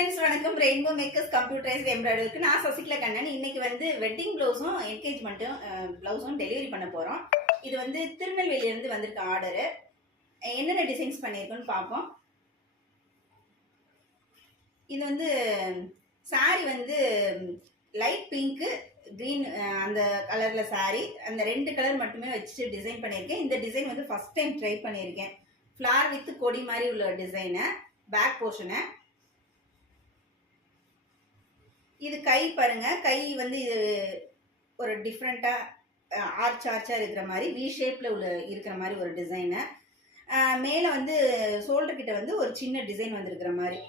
Friends वणक्कम rainbow makers computerised एम्ब्राய்டரிக்கு நான் சசிகலா கண்ணன். இன்னைக்கு வந்து வெட்டிங் ப்ளவுஸும் என்கேஜ்மெண்ட்டும் ப்ளவுஸும் டெலிவரி பண்ண போறோம். இது வந்து திருநெல்வேலியில இருந்து வந்திருக்க ஆர்டர். என்னென்ன டிசைன்ஸ் பண்ணிருக்கோம்னு பாப்போம். இது வந்து saree வந்து லைட் பிங்க் கிரீன் அந்த கலர்ல saree. அந்த ரெண்டு கலர் மட்டுமே வச்சு டிசைன் பண்ணிருக்கேன். இந்த டிசைன் வந்து ஃபர்ஸ்ட் டைம் ட்ரை பண்ணிருக்கேன். ஃப்ளார் வித் கொடி மாதிரி உள்ள டிசைன். பேக் போர்ஷன் இது கை பாருங்க. கை வந்து இது ஒரு டிஃப்ரெண்டா ஆர்ச்சா இருக்கிற மாதிரி வி ஷேப்ல உள்ள இருக்கிற மாதிரி ஒரு டிசைனு. மேலே வந்து ஷோல்டர் கிட்ட வந்து ஒரு சின்ன டிசைன் வந்திருக்கிற மாதிரி,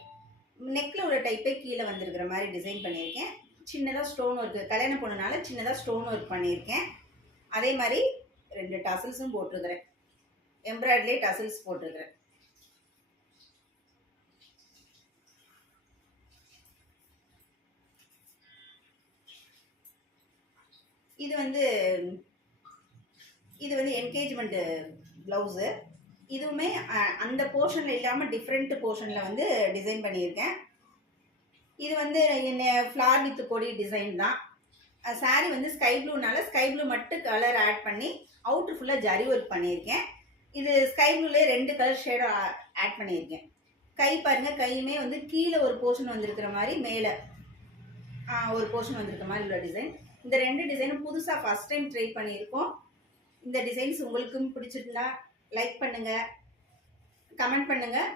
நெக்ல உள்ள டைப்பே கீழே வந்திருக்கிற மாதிரி டிசைன் பண்ணியிருக்கேன். சின்னதாக ஸ்டோன் ஒர்க், கல்யாணம் பொண்ணுனால சின்னதாக ஸ்டோன் ஒர்க் பண்ணியிருக்கேன். அதே மாதிரி 2 டசல்ஸும் போட்டிருக்கிறேன். எம்ப்ராய்டரி டசல்ஸ் போட்டிருக்கிறேன். இது வந்து என்கேஜ்மெண்ட் ப்ளவுஸு. இதுவுமே அந்த போர்ஷனில் இல்லாமல் டிஃப்ரெண்ட் போர்ஷனில் வந்து டிசைன் பண்ணியிருக்கேன். இது வந்து ஃப்ளார் வித் கொடி டிசைன் தான். சாரீ வந்து ஸ்கை ப்ளூனால ஸ்கை ப்ளூ மட்டும் கலர் ஆட் பண்ணி அவுட்ரு ஃபுல்லாக ஜரி ஒர்க் பண்ணியிருக்கேன். இது ஸ்கை ப்ளூலே 2 கலர் ஷேடும் ஆட் பண்ணியிருக்கேன். கை பாருங்கள், கையுமே வந்து கீழே ஒரு போர்ஷன் வந்திருக்கிற மாதிரி, மேலே ஒரு போர்ஷன் வந்திருக்கிற மாதிரி உள்ள டிசைன். இந்த 2 டிசைனும் புதுசாக ஃபர்ஸ்ட் டைம் ட்ரை பண்ணியிருக்கோம். இந்த டிசைன்ஸ் உங்களுக்கும் பிடிச்சிருந்தா லைக் பண்ணுங்கள், கமெண்ட் பண்ணுங்கள்.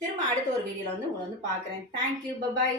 திரும்ப அடுத்த ஒரு வீடியோவில் வந்து உங்களை வந்து பார்க்குறேன். Thank you, bye bye.